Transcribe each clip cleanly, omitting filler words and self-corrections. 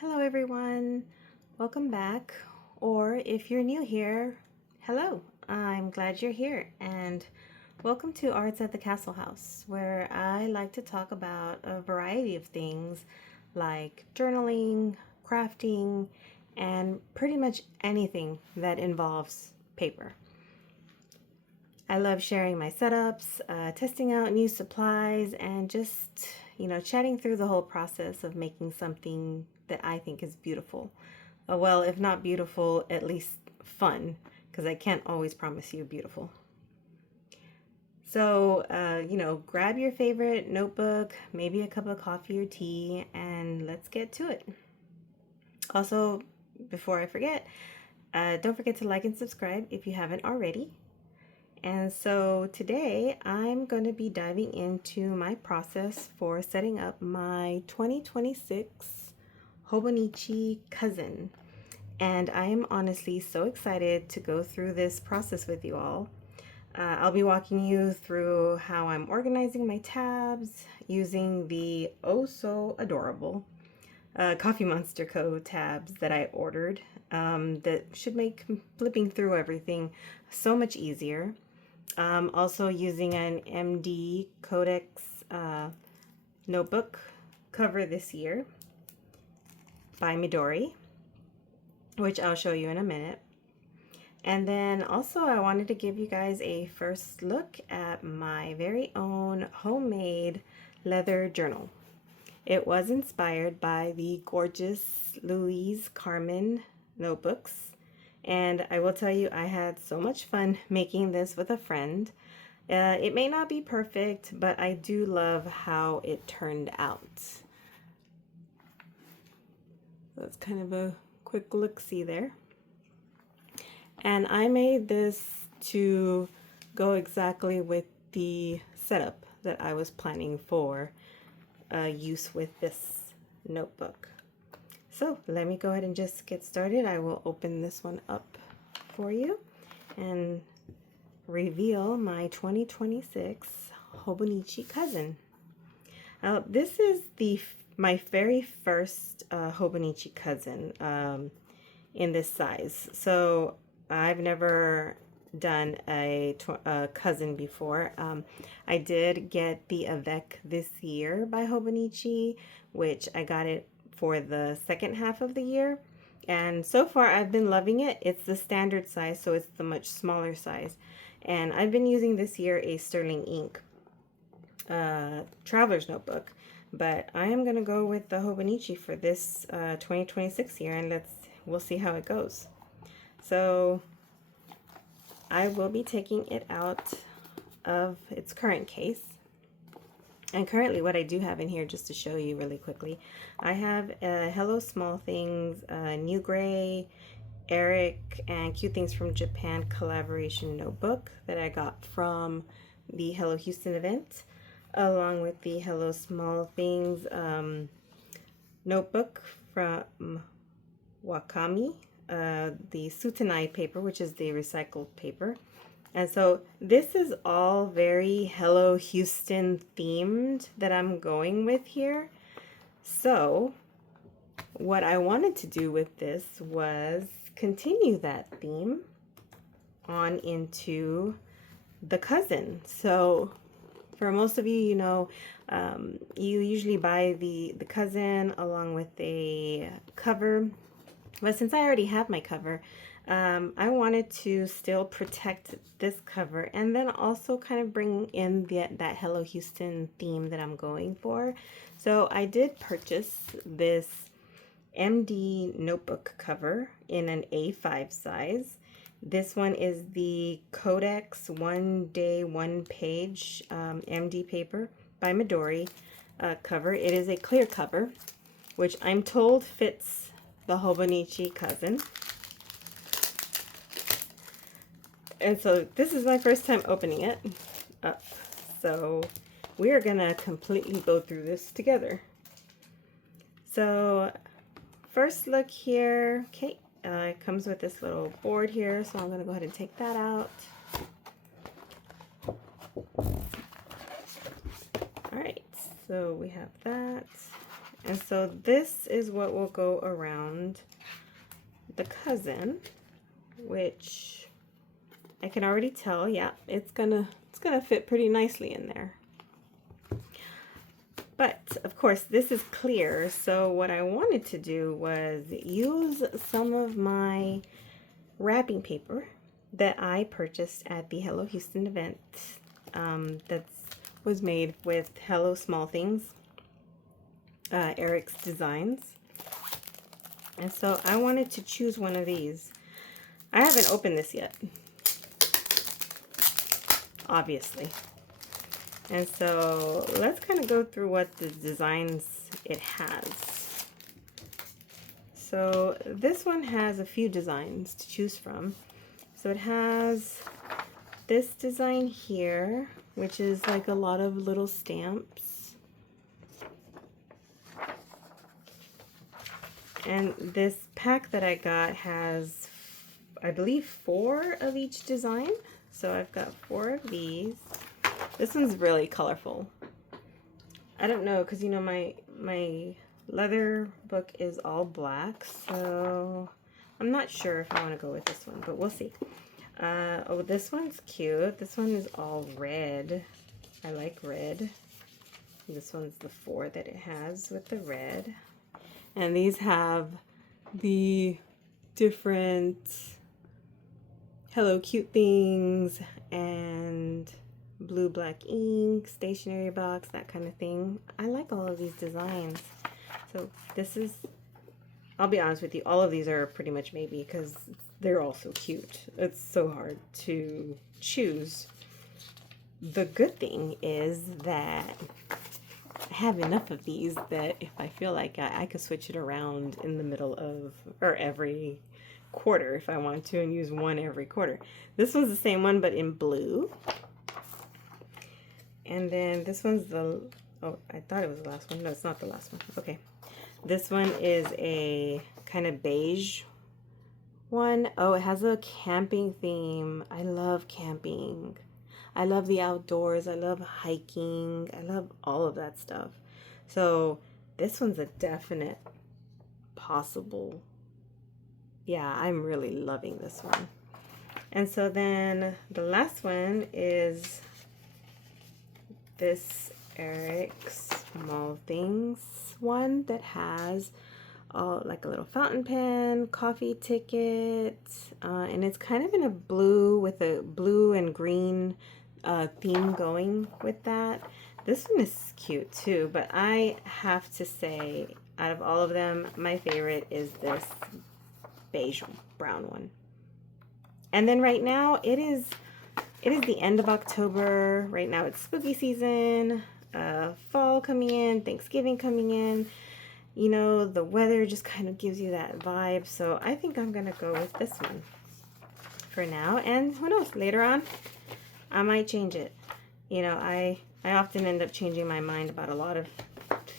Hello everyone, welcome back, or if you're new here, hello, I'm glad you're here, and welcome to Arts at the Castle House, where I like to talk about a variety of things like journaling, crafting, and pretty much anything that involves paper. I love sharing my setups, testing out new supplies, and just, chatting through the whole process of making something that I think is beautiful. Well, if not beautiful, at least fun, because I can't always promise you beautiful. So, grab your favorite notebook, maybe a cup of coffee or tea, and let's get to it. Also, before I forget, don't forget to like and subscribe if you haven't already. And so today I'm going to be diving into my process for setting up my 2026 Hobonichi Cousin. And I am honestly so excited to go through this process with you all. I'll be walking you through how I'm organizing my tabs using the oh so adorable Coffee Monster Co. tabs that I ordered that should make flipping through everything so much easier. Also using an MD Codex notebook cover this year by Midori, which I'll show you in a minute. And then also I wanted to give you guys a first look at my very own homemade leather journal. It was inspired by the gorgeous Louise Carmen notebooks. And I will tell you, I had so much fun making this with a friend. It may not be perfect, but I do love how it turned out. That's kind of a quick look-see there. And I made this to go exactly with the setup that I was planning for use with this notebook. So let me go ahead and just get started. I will open this one up for you and reveal my 2026 Hobonichi Cousin. This is my very first Hobonichi Cousin in this size. So I've never done a cousin before. I did get the Avec this year by Hobonichi, which I got it for the second half of the year, and so far I've been loving it. It's the standard size, so it's the much smaller size, and I've been using this year a Sterling Ink traveler's notebook, but I am gonna go with the Hobonichi for this 2026 year, and we'll see how it goes. So I will be taking it out of its current case. And currently what I do have in here, just to show you really quickly, I have a Hello Small Things, New Gray, Eric, and Cute Things from Japan collaboration notebook that I got from the Hello Houston event, along with the Hello Small Things notebook from Wakami, the Sutanai paper, which is the recycled paper. And so this is all very Hello Houston themed that I'm going with here. So what I wanted to do with this was continue that theme on into the cousin. So for most of you, you usually buy the cousin along with a cover. But since I already have my cover, I wanted to still protect this cover and then also kind of bring in that Hello Houston theme that I'm going for. So I did purchase this MD notebook cover in an A5 size. This one is the Codex 1 Day 1 Page MD paper by Midori cover. It is a clear cover, which I'm told fits the Hobonichi Cousin. And so this is my first time opening it up. So we are gonna completely go through this together. So first look here, okay, it comes with this little board here, so I'm gonna go ahead and take that out. All right, so we have that. And so this is what will go around the cousin, which I can already tell, yeah, it's gonna fit pretty nicely in there. But of course this is clear, so what I wanted to do was use some of my wrapping paper that I purchased at the Hello Houston event that was made with Hello Small Things, Eric's Designs. And so I wanted to choose one of these. I haven't opened this yet, obviously. And so let's kind of go through what the designs it has. So this one has a few designs to choose from. So it has this design here, which is like a lot of little stamps. And this pack that I got has, I believe, 4 of each design. So I've got 4 of these. This one's really colorful. I don't know, because you know my leather book is all black, so I'm not sure if I want to go with this one, but we'll see. Oh, this one's cute. This one is all red. I like red. This one's the 4 that it has with the red. And these have the different Hello Cute things and blue black ink, stationery box, that kind of thing. I like all of these designs. So this is, I'll be honest with you, all of these are pretty much maybe because they're all so cute. It's so hard to choose. The good thing is that I have enough of these that if I feel like I could switch it around in the middle of, or every quarter if I want to, and use one every quarter. This one's the same one but in blue. And then this one's the, oh, I thought it was the last one. No, it's not the last one. Okay. This one is a kind of beige one. Oh, it has a camping theme. I love camping. I love the outdoors. I love hiking. I love all of that stuff. So this one's a definite possible. Yeah, I'm really loving this one. And so then the last one is this Eric's Small Things one that has like a little fountain pen, coffee ticket, and it's kind of in a blue with a blue and green theme going with that. This one is cute too, but I have to say, out of all of them, my favorite is this beige brown one. And then right now it is the end of October. Right now it's spooky season, fall coming in, Thanksgiving coming in. You know, the weather just kind of gives you that vibe. So I think I'm gonna go with this one for now. And who knows, later on, I might change it. You know, I often end up changing my mind about a lot of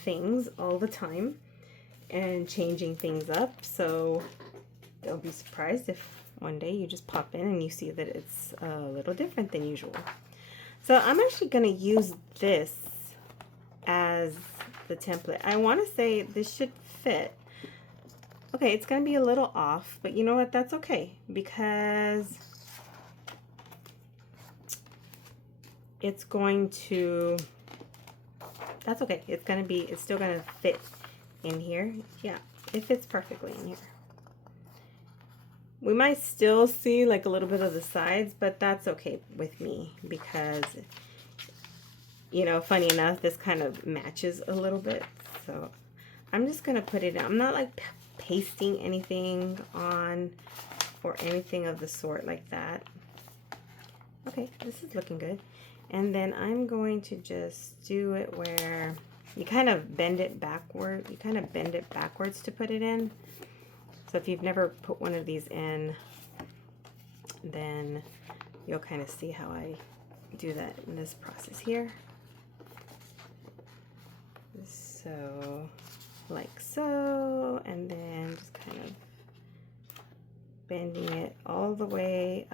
things all the time and changing things up. So don't be surprised if one day you just pop in and you see that it's a little different than usual. So I'm actually going to use this as the template. I want to say this should fit. Okay, it's going to be a little off, but you know what? That's okay because it's going to, that's okay. It's still going to fit in here. Yeah, it fits perfectly in here. We might still see like a little bit of the sides, but that's okay with me because, you know, funny enough, this kind of matches a little bit. So I'm just going to put it, I'm not like pasting anything on or anything of the sort like that. Okay, this is looking good. And then I'm going to just do it where you kind of bend it backward. You kind of bend it backwards to put it in. So if you've never put one of these in, then you'll kind of see how I do that in this process here. So, like so, and then just kind of bending it all the way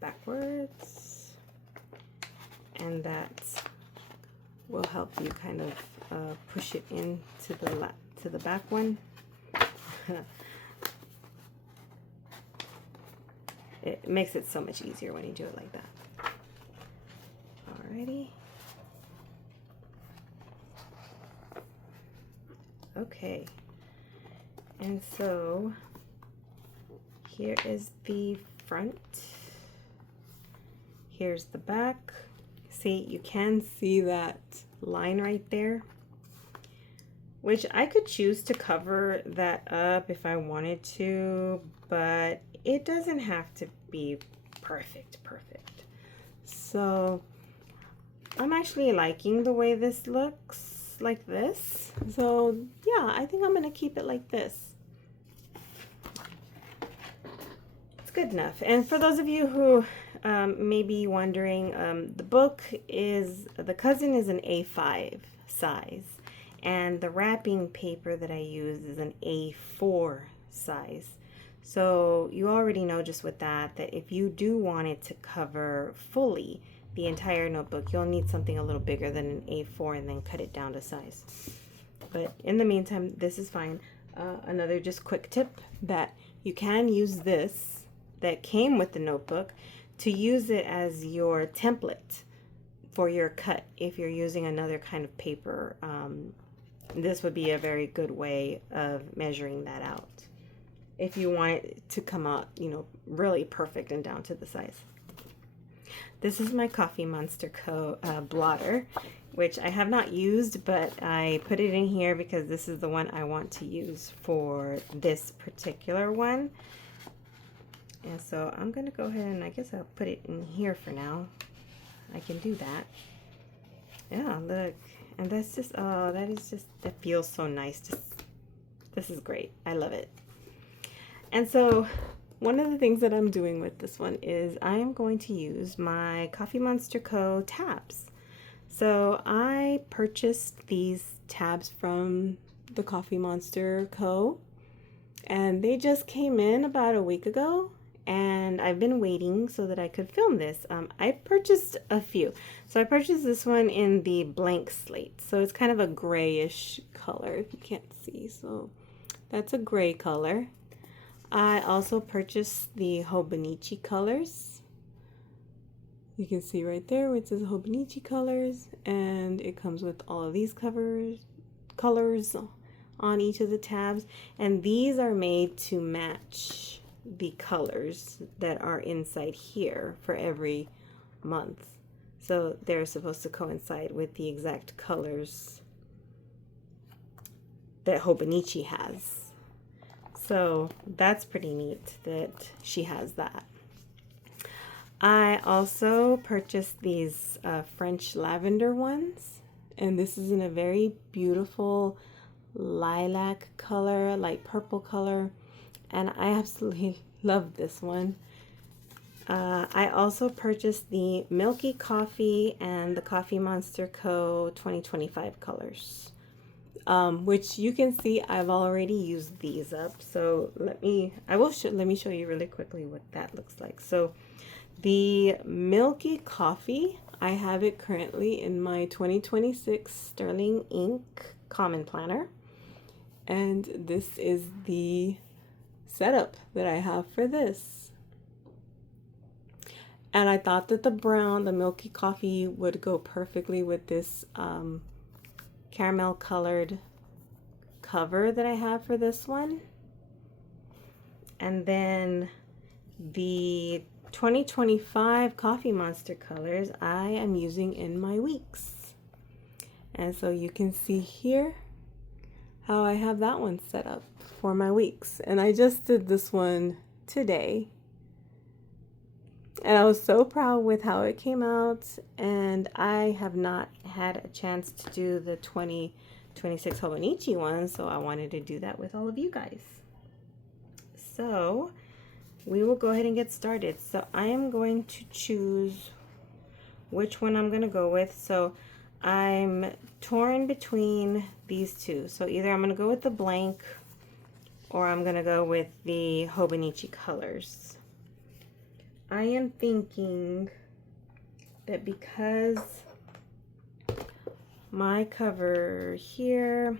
backwards. And that will help you kind of push it into the left, to the back one. It makes it so much easier when you do it like that. Alrighty. Okay. And so here is the front. Here's the back. See, you can see that line right there, which I could choose to cover that up if I wanted to, but it doesn't have to be perfect. So I'm actually liking the way this looks like this. So yeah, I think I'm gonna keep it like this. It's good enough. And for those of you who may be wondering, the book is, the Cousin is an A5 size, and the wrapping paper that I use is an A4 size. So you already know just with that if you do want it to cover fully the entire notebook, you'll need something a little bigger than an A4 and then cut it down to size. But in the meantime, this is fine. Another just quick tip, that you can use this that came with the notebook to use it as your template for your cut. If you're using another kind of paper, this would be a very good way of measuring that out if you want it to come out, you know, really perfect and down to the size. This is my Coffee Monster Co. Blotter, which I have not used, but I put it in here because this is the one I want to use for this particular one. And so I'm going to go ahead and I guess I'll put it in here for now. I can do that. Yeah, look. And that's just, oh, that feels so nice. This is great. I love it. And so one of the things that I'm doing with this one is I am going to use my Coffee Monster Co. tabs. So I purchased these tabs from the Coffee Monster Co. and they just came in about a week ago, and I've been waiting so that I could film this. I purchased a few. So I purchased this one in the blank slate. So it's kind of a grayish color if you can't see. So that's a gray color. I also purchased the Hobonichi colors. You can see right there where it says Hobonichi colors, and it comes with all of these colors on each of the tabs, and these are made to match the colors that are inside here for every month. So they're supposed to coincide with the exact colors that Hobonichi has. So that's pretty neat that she has that. I also purchased these French lavender ones, and this is in a very beautiful lilac color, light purple color, and I absolutely love this one. I also purchased the Milky Coffee and the Coffee Monster Co. 2025 colors. Which you can see I've already used these up. So let me show you really quickly what that looks like. So the Milky Coffee, I have it currently in my 2026 Sterling Ink Common Planner. And this is the setup that I have for this. And I thought that the brown, the Milky Coffee, would go perfectly with this caramel colored cover that I have for this one. And then the 2025 Coffee Monster colors I am using in my weeks. And so you can see here how I have that one set up for my weeks. And I just did this one today. And I was so proud with how it came out, and I have not had a chance to do the 2026 Hobonichi one, so I wanted to do that with all of you guys. So we will go ahead and get started. So I am going to choose which one I'm going to go with. So I'm torn between these two. So either I'm going to go with the blank or I'm going to go with the Hobonichi colors. I am thinking that because my cover here,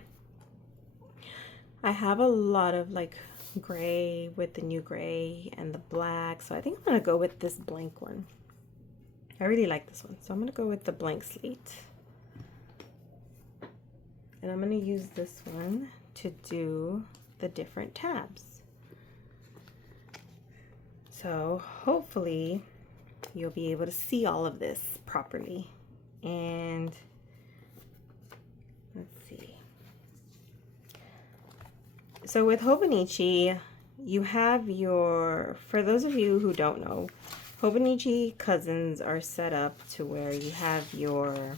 I have a lot of like gray with the new gray and the black, so I think I'm gonna go with this blank one. I really like this one, so I'm gonna go with the blank slate. And I'm gonna use this one to do the different tabs. So hopefully you'll be able to see all of this properly. And let's see. So with Hobonichi, you have your, for those of you who don't know, Hobonichi Cousins are set up to where you have your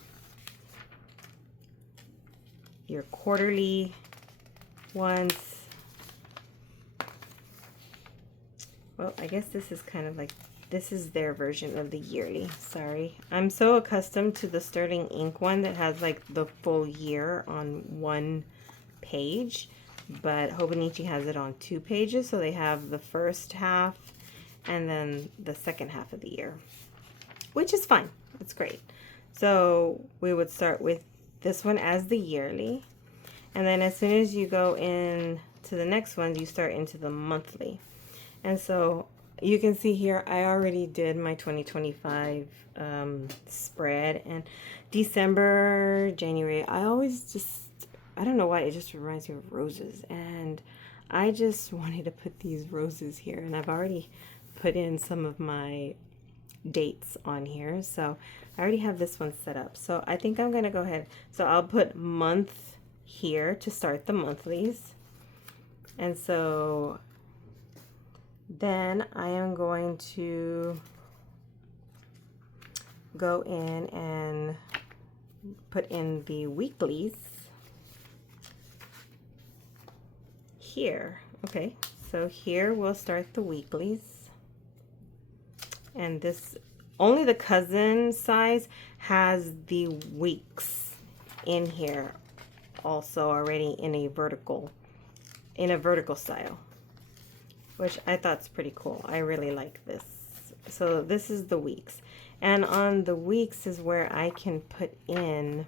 quarterly ones. Well, I guess this is kind of like, this is their version of the yearly. Sorry. I'm so accustomed to the Sterling Ink one that has like the full year on one page, but Hobonichi has it on 2 pages, so they have the first half and then the second half of the year, which is fine. It's great. So we would start with this one as the yearly, and then as soon as you go in to the next one, you start into the monthly. And so you can see here, I already did my 2025 spread, and December, January, I always just, I don't know why, it just reminds me of roses, and I just wanted to put these roses here, and I've already put in some of my dates on here, so I already have this one set up. So I think I'm gonna go ahead, so I'll put month here to start the monthlies, and so then I am going to go in and put in the weeklies here. Okay, so here we'll start the weeklies, and this, only the cousin size has the weeks in here also already in a vertical style, which I thought's pretty cool. I really like this. So this is the weeks, and on the weeks is where I can put in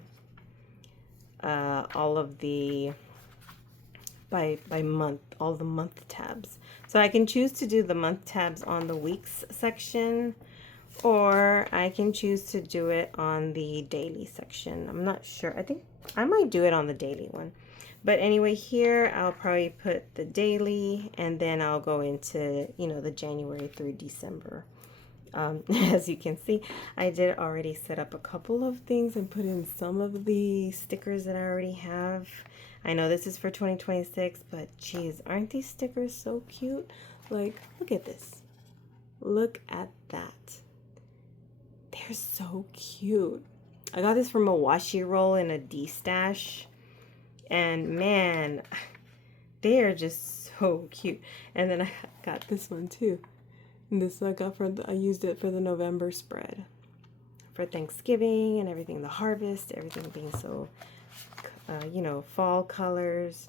all of the by month, all the month tabs. So I can choose to do the month tabs on the weeks section, or I can choose to do it on the daily section. I'm not sure. I think I might do it on the daily one. But anyway, here I'll probably put the daily, and then I'll go into, you know, the January through December. As you can see, I did already set up a couple of things and put in some of the stickers that I already have. I know this is for 2026, but geez, aren't these stickers so cute? Like, look at this. Look at that. They're so cute. I got this from a washi roll in a D-stash. And man, they are just so cute. And then I got this one too. And this I got I used it for the November spread for Thanksgiving and everything, the harvest, everything being so, you know, fall colors.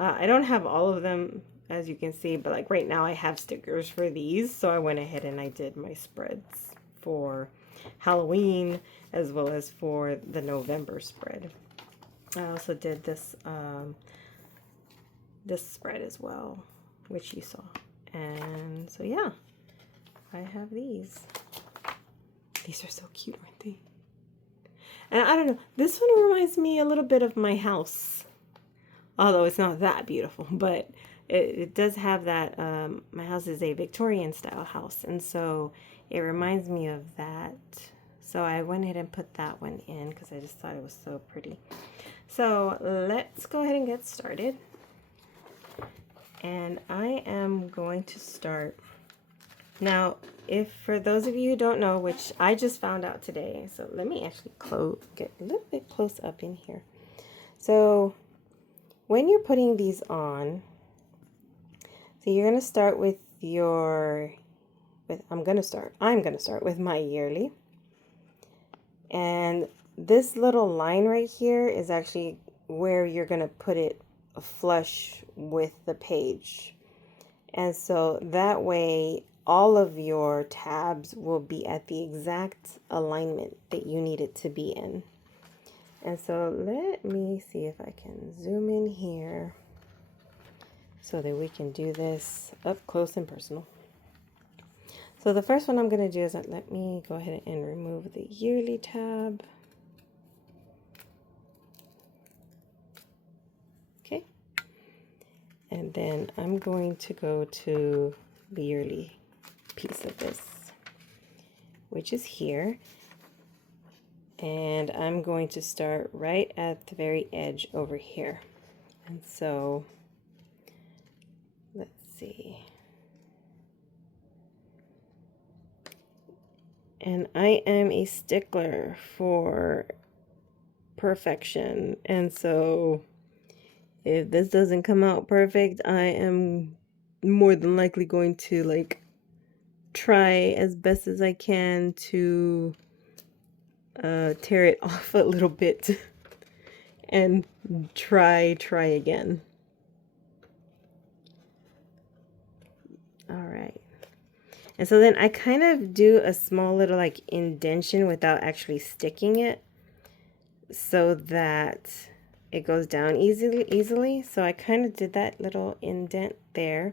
I don't have all of them, as you can see, but like right now I have stickers for these. So I went ahead and I did my spreads for Halloween as well as for the November spread. I also did this this spread as well, which you saw. And so yeah, I have these. These are so cute, aren't they? And I don't know, this one reminds me a little bit of my house, although it's not that beautiful, but it does have that. My house is a Victorian style house, and so it reminds me of that. So I went ahead and put that one in because I just thought it was so pretty. So let's go ahead and get started. And I am going to start. Now, if for those of you who don't know, which I just found out today, so let me actually get a little bit close up in here. So when you're putting these on, so you're going to start with I'm going to start with my yearly. And this little line right here is actually where you're going to put it flush with the page. And so that way all of your tabs will be at the exact alignment that you need it to be in. And so let me see if I can zoom in here. so that we can do this up close and personal. So the first one I'm going to do is, let me go ahead and remove the yearly tab. Okay. And then I'm going to go to the yearly piece of this, which is here. And I'm going to start right at the very edge over here. And so, let's see. And I am a stickler for perfection. And so if this doesn't come out perfect, I am more than likely going to like try as best as I can to tear it off a little bit and try again. All right. And so then I kind of do a small little like indentation without actually sticking it so that it goes down easily. So I kind of did that little indent there,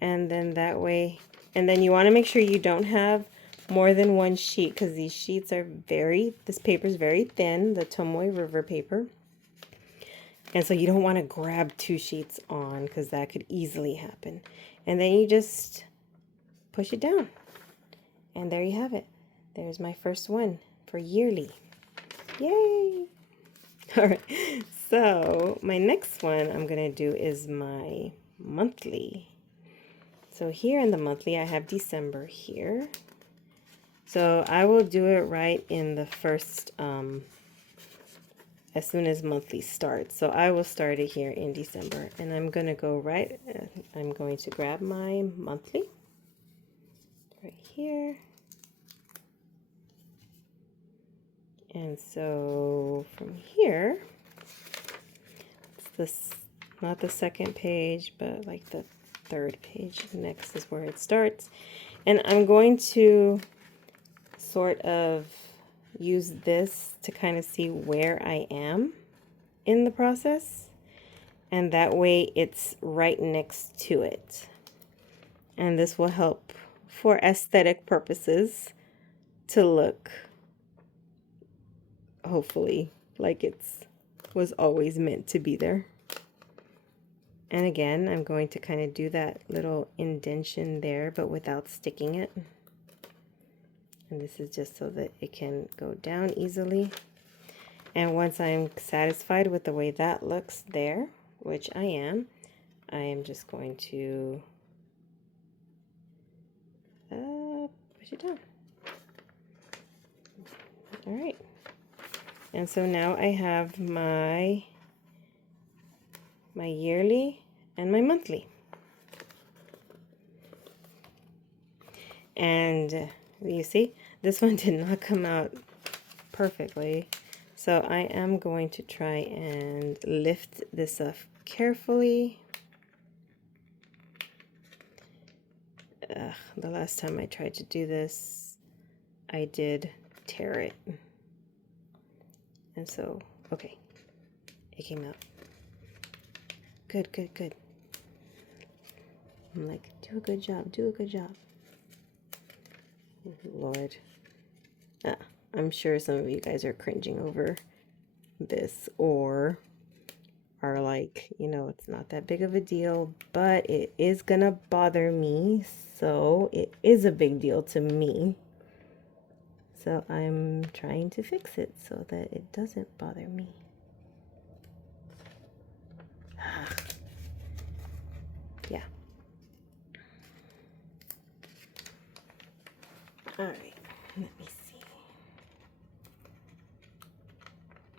and then that way, and then you want to make sure you don't have more than one sheet, because these sheets are this paper is very thin, the Tomoe River paper. And so you don't want to grab 2 sheets on, because that could easily happen. And then you just push it down. And there you have it. There's my first one for yearly. Yay! All right. So my next one I'm going to do is my monthly. So here in the monthly, I have December here. So I will do it right in the first, as soon as monthly starts. So I will start it here in December, and I'm going to go right, I'm going to grab my monthly right here. And so from here, it's this, not the second page, but like the third page. Next is where it starts. And I'm going to sort of use this to kind of see where I am in the process. And that way it's right next to it. And this will help for aesthetic purposes to look, hopefully, like it's was always meant to be there. And again, I'm going to kind of do that little indentation there, but without sticking it. And this is just so that it can go down easily. And once I'm satisfied with the way that looks there, which I am just going to push it down. All right. And so now I have my yearly and my monthly. And you see, this one did not come out perfectly. So I am going to try and lift this up carefully. The last time I tried to do this, I did tear it. And so, okay, it came out. Good, good, good. I'm like, do a good job, do a good job. Lord. I'm sure some of you guys are cringing over this, or are like, you know, it's not that big of a deal, but it is gonna bother me, so it is a big deal to me. So I'm trying to fix it so that it doesn't bother me. Yeah. All right, let me see.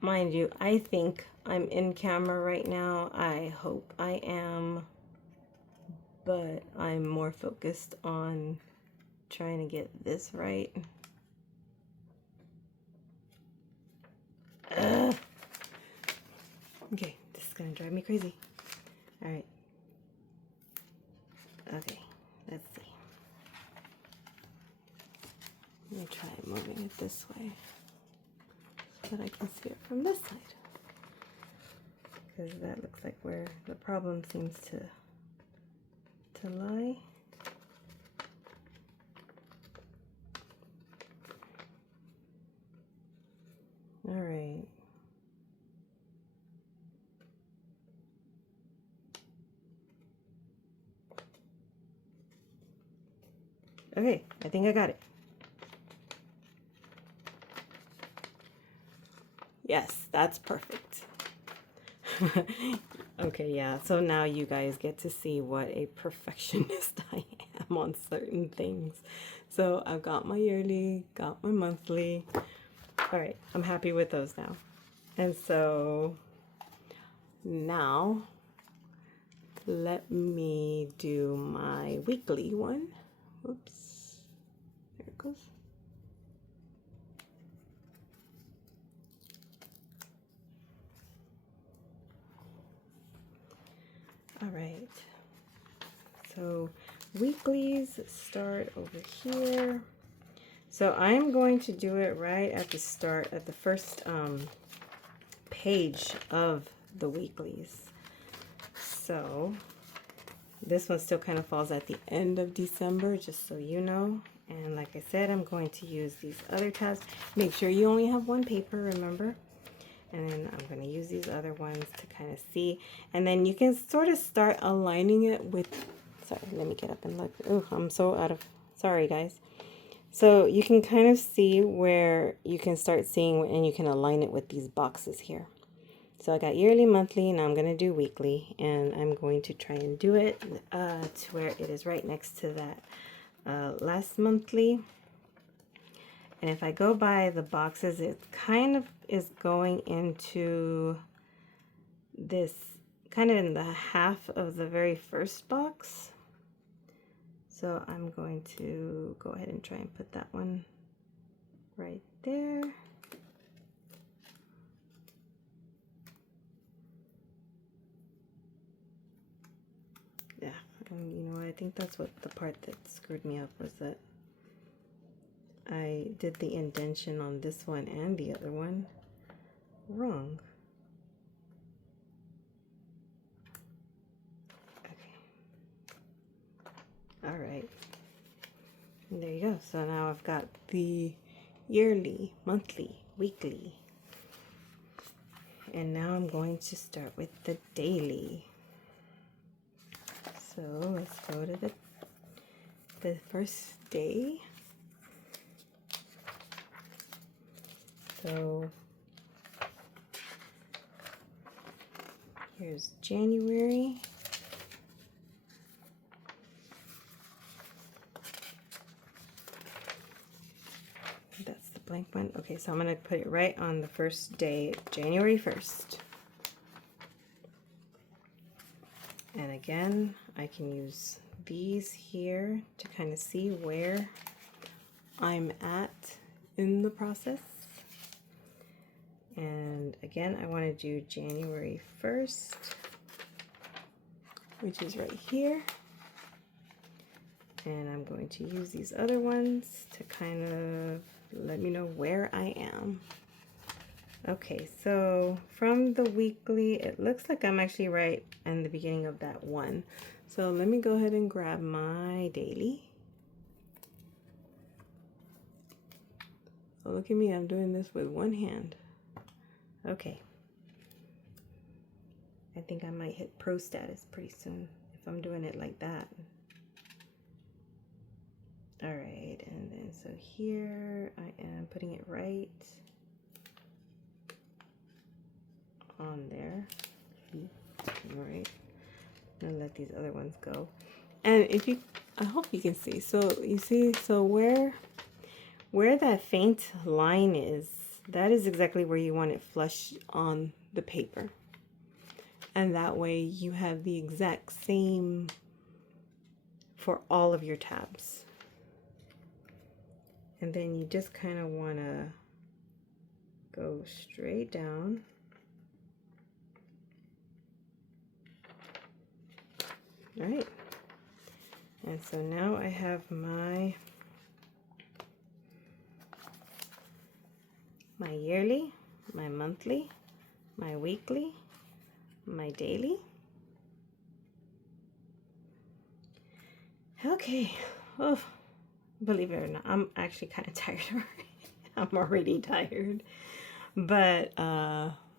Mind you, I think I'm in camera right now. I hope I am, but I'm more focused on trying to get this right. Okay, this is gonna drive me crazy. All right. Okay, let's see. Let me try moving it this way so that I can see it from this side, because that looks like where the problem seems to to lie. All right. Okay, I think I got it. Yes, that's perfect. Okay, yeah, so now you guys get to see what a perfectionist I am on certain things. So I've got my yearly, got my monthly. All right, I'm happy with those now. And so now let me do my weekly one. Oops, there it goes. All right, so weeklies start over here. So I'm going to do it right at the start, at the first page of the weeklies. So this one still kind of falls at the end of December, just so you know. And like I said, I'm going to use these other tabs. Make sure you only have one paper, remember? And then I'm going to use these other ones to kind of see. And then you can sort of start aligning it with, sorry, let me get up and look. Oh, I'm so out of, sorry guys. So you can kind of see where you can start seeing, and you can align it with these boxes here. So I got yearly, monthly, now I'm going to do weekly, and I'm going to try and do it to where it is right next to that last monthly. And if I go by the boxes, it kind of is going into this, kind of in the half of the very first box. So I'm going to go ahead and try and put that one right there. Yeah, you know what, I think that's what the part that screwed me up was that I did the indentation on this one and the other one wrong. Okay. All right. And there you go. So now I've got the yearly, monthly, weekly. And now I'm going to start with the daily. So let's go to the first day. So here's January. That's the blank one. Okay, so I'm going to put it right on the first day, January 1st. And again, I can use these here to kind of see where I'm at in the process. And again, I want to do January 1st, which is right here. And I'm going to use these other ones to kind of let me know where I am. Okay, so from the weekly, it looks like I'm actually right in the beginning of that one. So let me go ahead and grab my daily. Oh, look at me, I'm doing this with one hand. Okay. I think I might hit pro status pretty soon if I'm doing it like that. All right, and then so here I am putting it right on there. All right, I'm gonna let these other ones go. And if you, I hope you can see. So you see, so where that faint line is, that is exactly where you want it flush on the paper. And that way you have the exact same for all of your tabs. And then you just kind of want to go straight down. All right. And so now I have my yearly, my monthly, my weekly, my daily. Okay. Oh, believe it or not, I'm actually kind of tired already. I'm already tired. But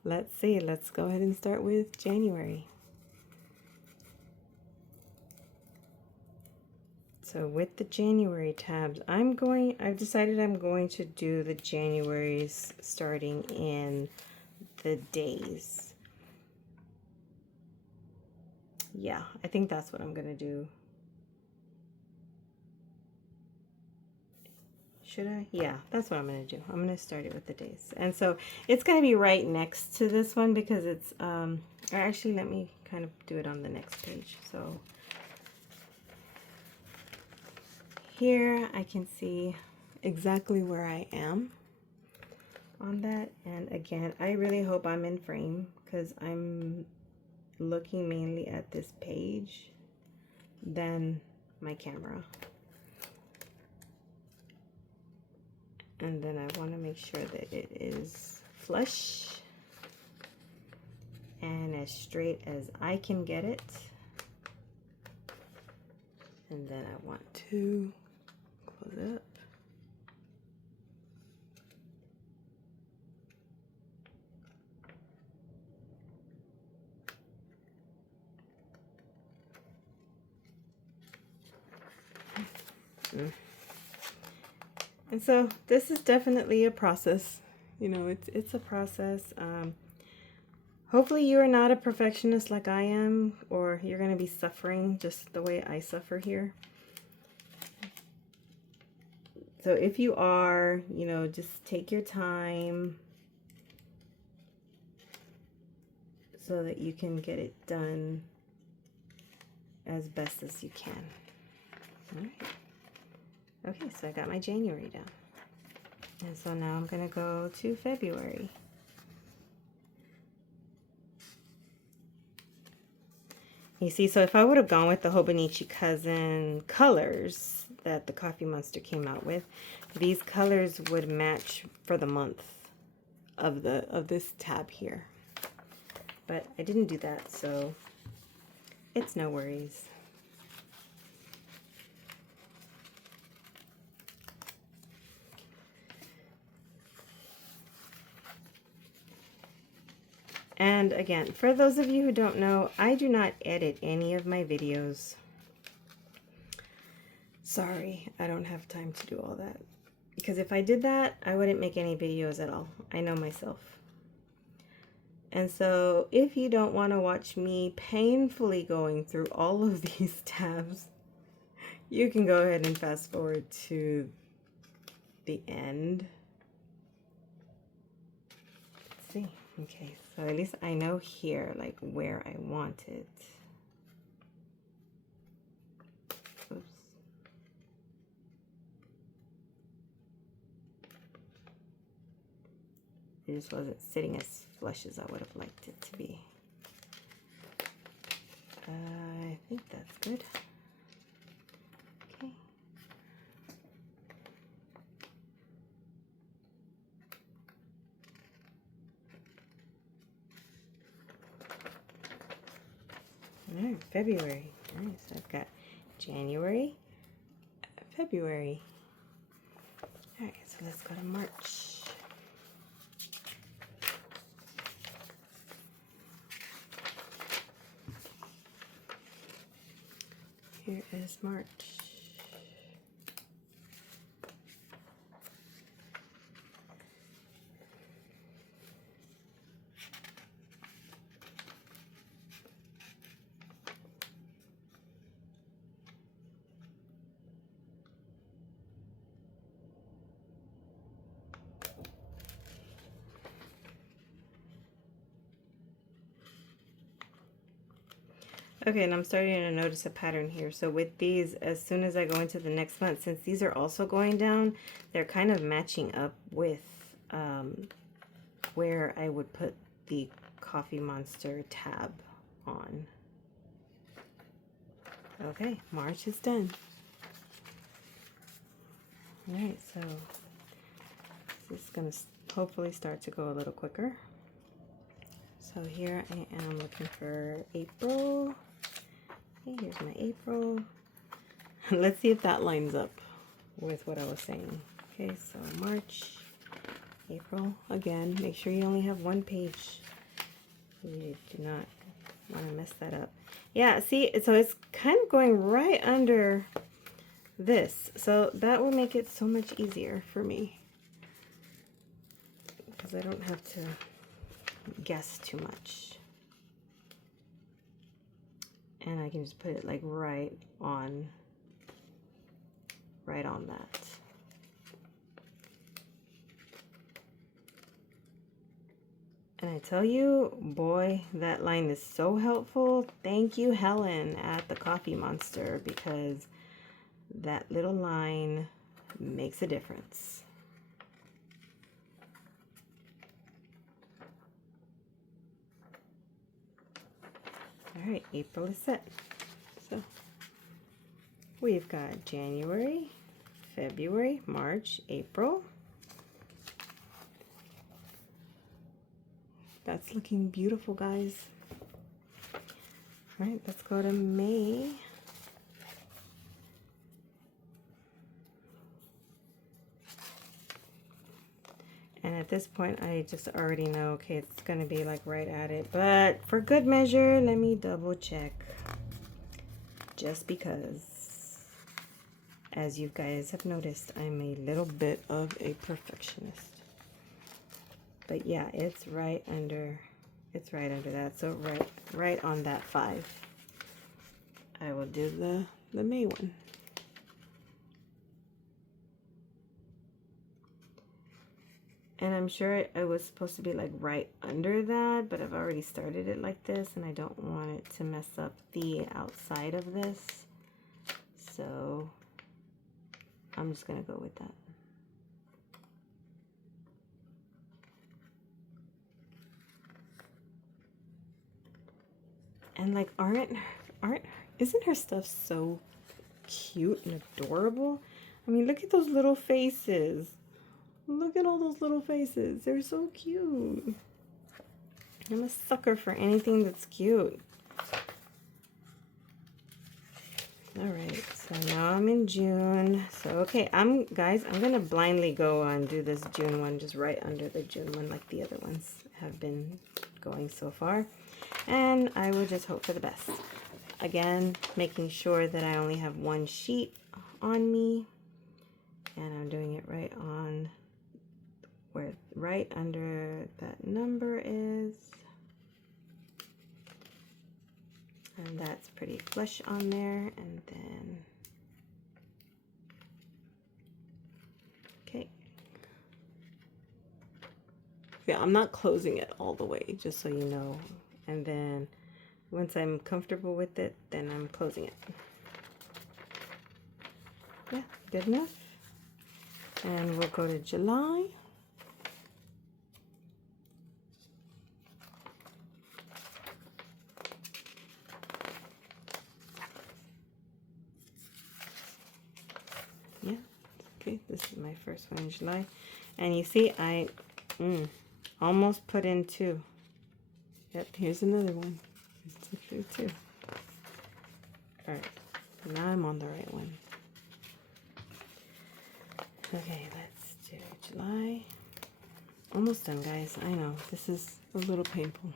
let's see. Let's go ahead and start with January. So with the January tabs, I've decided I'm going to do the Januaries starting in the days. Yeah, I think that's what I'm going to do. Should I? Yeah, that's what I'm going to do. I'm going to start it with the days. And so it's going to be right next to this one because it's, or actually let me kind of do it on the next page. So here I can see exactly where I am on that. And again, I really hope I'm in frame because I'm looking mainly at this page than my camera. And then I want to make sure that it is flush and as straight as I can get it. And then I want to close it up. And so this is definitely a process. You know, it's a process. Hopefully you are not a perfectionist like I am, or you're going to be suffering just the way I suffer here. So if you are, you know, just take your time so that you can get it done as best as you can. All right. Okay, so I got my January down. And so now I'm going to go to February. You see, so if I would have gone with the Hobonichi Cousin colors that the Coffee Monster came out with, these colors would match for the month of this tab here. But I didn't do that, so it's no worries. And again, for those of you who don't know, I do not edit any of my videos. Sorry, I don't have time to do all that. Because if I did that, I wouldn't make any videos at all. I know myself. And so if you don't want to watch me painfully going through all of these tabs, you can go ahead and fast forward to the end. Let's see. Okay, so at least I know here, like, where I want it. Oops. It just wasn't sitting as flush as I would have liked it to be. I think that's good. Okay. All right, February. All right, so I've got January, February. All right, so let's go to March. Here is March. Okay, and I'm starting to notice a pattern here. So with these, as soon as I go into the next month, since these are also going down, they're kind of matching up with where I would put the Coffee Monster tab on. Okay, March is done. All right, so this is going to hopefully start to go a little quicker. So here I am looking for April. Okay, here's my April. Let's see if that lines up with what I was saying. Okay, so March, April. Again, make sure you only have one page. You do not want to mess that up. Yeah, see, so it's kind of going right under this. So that will make it so much easier for me, because I don't have to guess too much. And I can just put it like right on that. And I tell you, boy, that line is so helpful. Thank you, Helen, at the Coffee Monster, because that little line makes a difference. All right, April is set. So we've got January, February, March, April. That's looking beautiful, guys. All right, let's go to May. And at this point, I just already know, okay, it's gonna be like right at it. But for good measure, let me double check. Just because, as you guys have noticed, I'm a little bit of a perfectionist. But yeah, it's right under that. So right on that 5. I will do the May one. And I'm sure it was supposed to be like right under that, but I've already started it like this, and I don't want it to mess up the outside of this. So I'm just gonna go with that. And like, isn't her stuff so cute and adorable? I mean, look at those little faces. Look at all those little faces. They're so cute. I'm a sucker for anything that's cute. All right, so now I'm in June. So, okay, guys, I'm going to blindly go and do this June one just right under the June one like the other ones have been going so far. And I will just hope for the best. Again, making sure that I only have one sheet on me. And I'm doing it right on where right under that number is. And that's pretty flush on there. And then, okay. Yeah, I'm not closing it all the way, just so you know. And then once I'm comfortable with it, then I'm closing it. Yeah, good enough. And we'll go to July. Yeah, okay, this is my first one in July. And you see, I almost put in 2. Yep, here's another one. It's actually 2. All right, now I'm on the right one. Okay, let's do July. Almost done, guys. I know, this is a little painful.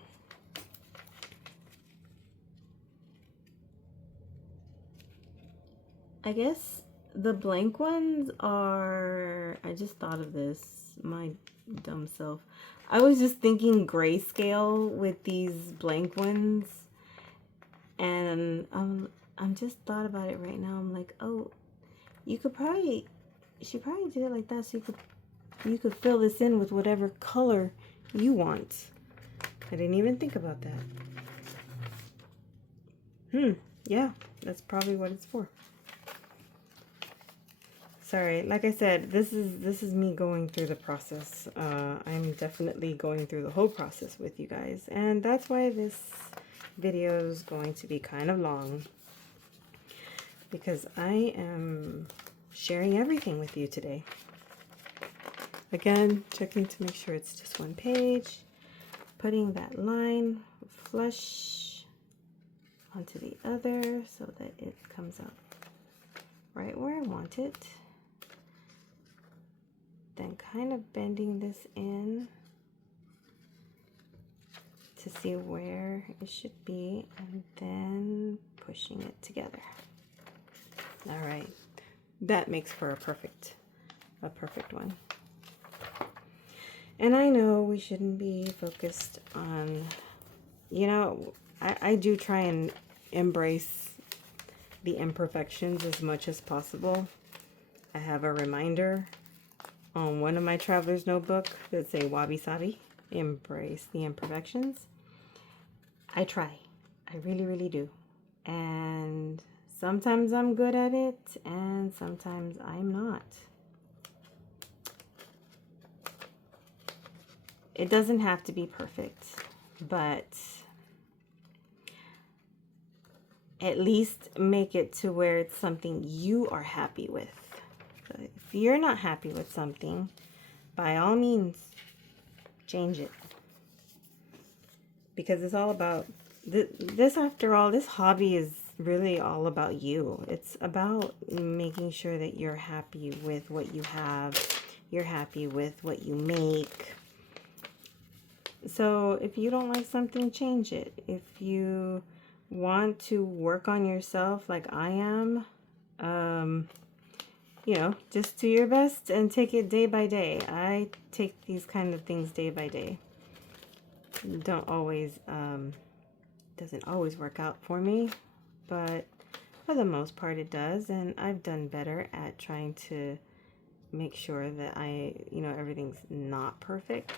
I guess the blank ones are, I just thought of this, my dumb self. I was just thinking grayscale with these blank ones, and I'm just thought about it right now. I'm like, oh, she probably did it like that so you could fill this in with whatever color you want. I didn't even think about that. Yeah, that's probably what it's for. Sorry, like I said, this is me going through the process. I'm definitely going through the whole process with you guys, and that's why this video is going to be kind of long, because I am sharing everything with you today. Again, checking to make sure it's just one page, putting that line flush onto the other so that it comes out right where I want it. Then kind of bending this in to see where it should be, and then pushing it together. All right, that makes for a perfect one. And I know we shouldn't be focused on, you know, I do try and embrace the imperfections as much as possible. I have a reminder on one of my traveler's notebook that say wabi sabi, embrace the imperfections. I try. I really do. And sometimes I'm good at it and sometimes I'm not. It doesn't have to be perfect, but at least make it to where it's something you are happy with. So if you're not happy with something, by all means, change it. Because it's all about, this after all, this hobby is really all about you. It's about making sure that you're happy with what you have. You're happy with what you make. So if you don't like something, change it. If you want to work on yourself like I am, you know, just do your best and take it day by day. I take these kind of things day by day. Don't always, doesn't always work out for me, but for the most part it does, and I've done better at trying to make sure that you know, everything's not perfect.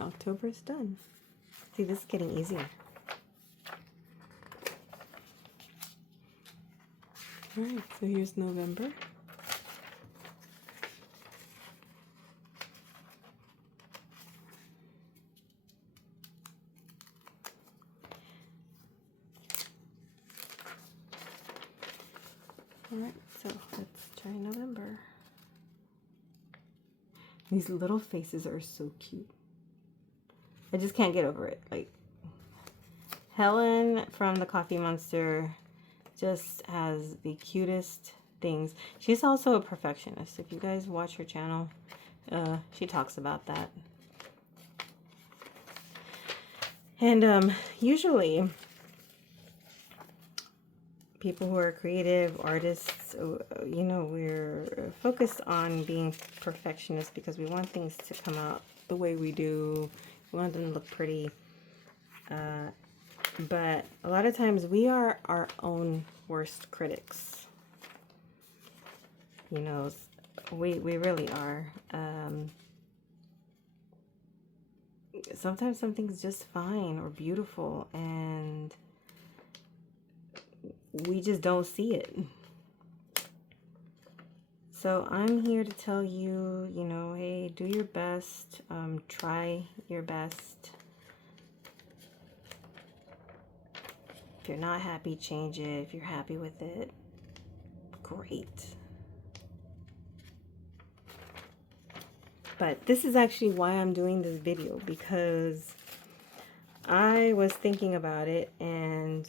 October's done. See, this is getting easier. All right, so here's November. All right, so let's try November. These little faces are so cute. I just can't get over it. Like, Helen from the Coffee Monster just has the cutest things. She's also a perfectionist. If you guys watch her channel, she talks about that. And usually people who are creative artists, you know, we're focused on being perfectionists because we want things to come out the way we do. We want them to look pretty. But a lot of times we are our own worst critics. You know, we really are. Sometimes something's just fine or beautiful and we just don't see it. So I'm here to tell you, you know, hey, do your best, try your best. If you're not happy, change it. If you're happy with it, great. But this is actually why I'm doing this video, because I was thinking about it, and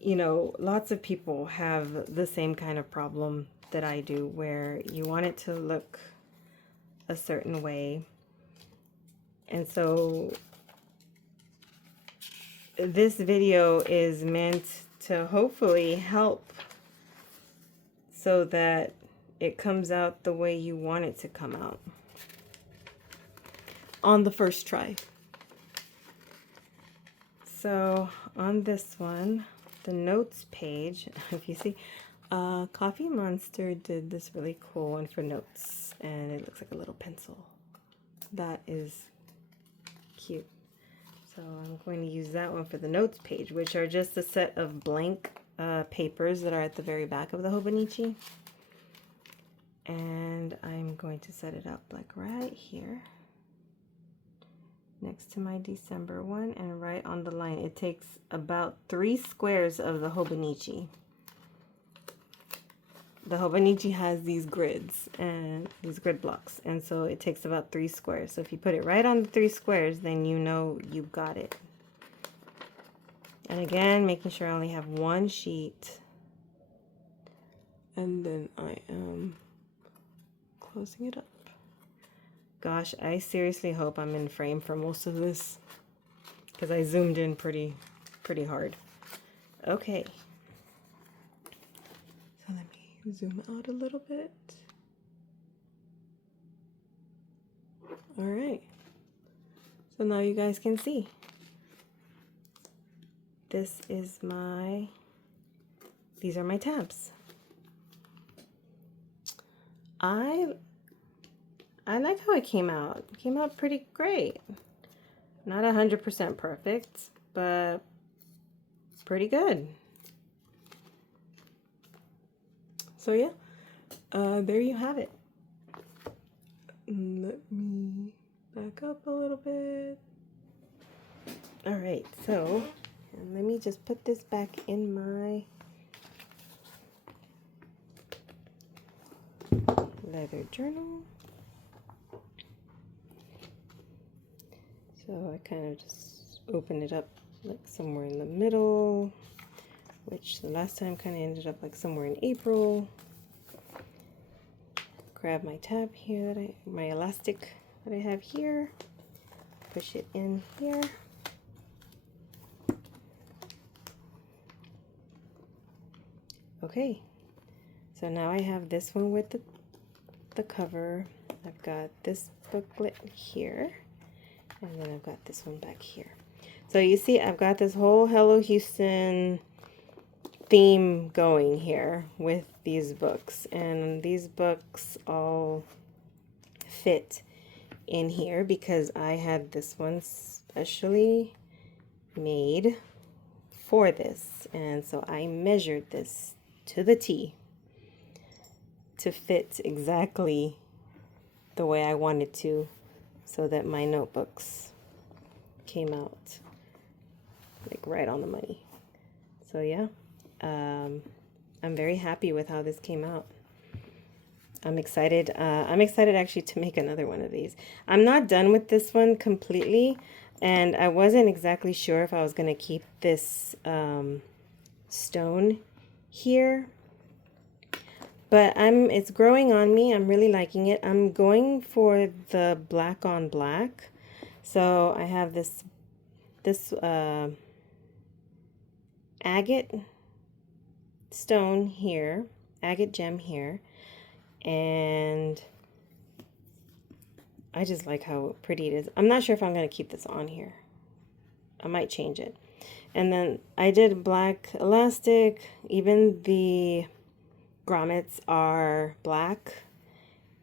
you know, lots of people have the same kind of problem that I do, where you want it to look a certain way. And so this video is meant to hopefully help so that it comes out the way you want it to come out on the first try. So on this one, the notes page, if you see, Coffee Monster did this really cool one for notes, and it looks like a little pencil. That is cute. So I'm going to use that one for the notes page, which are just a set of blank papers that are at the very back of the Hobonichi. And I'm going to set it up like right here, next to my December one, and right on the line. It takes about 3 squares of the Hobonichi. The Hobonichi has these grids and these grid blocks, and so it takes about 3 squares. So if you put it right on the 3 squares, then you know you've got it. And again, making sure I only have one sheet. And then I am closing it up. Gosh, I seriously hope I'm in frame for most of this, because I zoomed in pretty hard. Okay. So let me zoom out a little bit. All right. So now you guys can see. This is these are my tabs. I like how it came out. It came out pretty great. Not 100% perfect, but pretty good. So yeah, there you have it. Let me back up a little bit. All right, so let me just put this back in my leather journal. So I kind of just open it up like somewhere in the middle, which the last time kind of ended up like somewhere in April. Grab my tab here, my elastic that I have here, push it in here. Okay, so now I have this one with the cover. I've got this booklet here, and then I've got this one back here. So you see, I've got this whole Hello Houston theme going here with these books, and these books all fit in here because I had this one specially made for this, and so I measured this to the T to fit exactly the way I wanted to, so that my notebooks came out like right on the money. So yeah, I'm very happy with how this came out. I'm excited. I'm excited actually to make another one of these. I'm not done with this one completely, and I wasn't exactly sure if I was going to keep this stone here, but it's growing on me. I'm really liking it. I'm going for the black on black. So I have this agate stone here, agate gem here, and I just like how pretty it is. I'm not sure if I'm going to keep this on here. I might change it. And then I did black elastic. Even the grommets are black,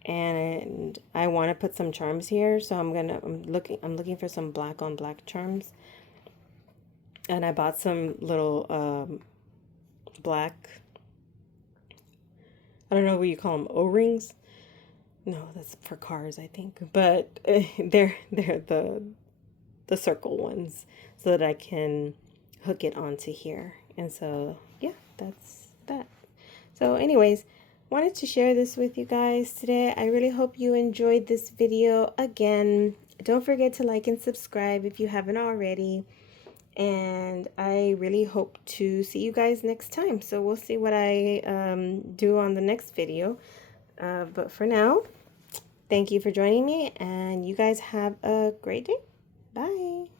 and I want to put some charms here, so I'm looking for some black on black charms. And I bought some little black, I don't know what you call them, O-rings. No, that's for cars, I think. But they're the circle ones, so that I can hook it onto here. And so yeah, that's that. So anyways, wanted to share this with you guys today. I really hope you enjoyed this video. Again, don't forget to like and subscribe if you haven't already. And I really hope to see you guys next time. So we'll see what I do on the next video. But for now, thank you for joining me, and you guys have a great day. Bye.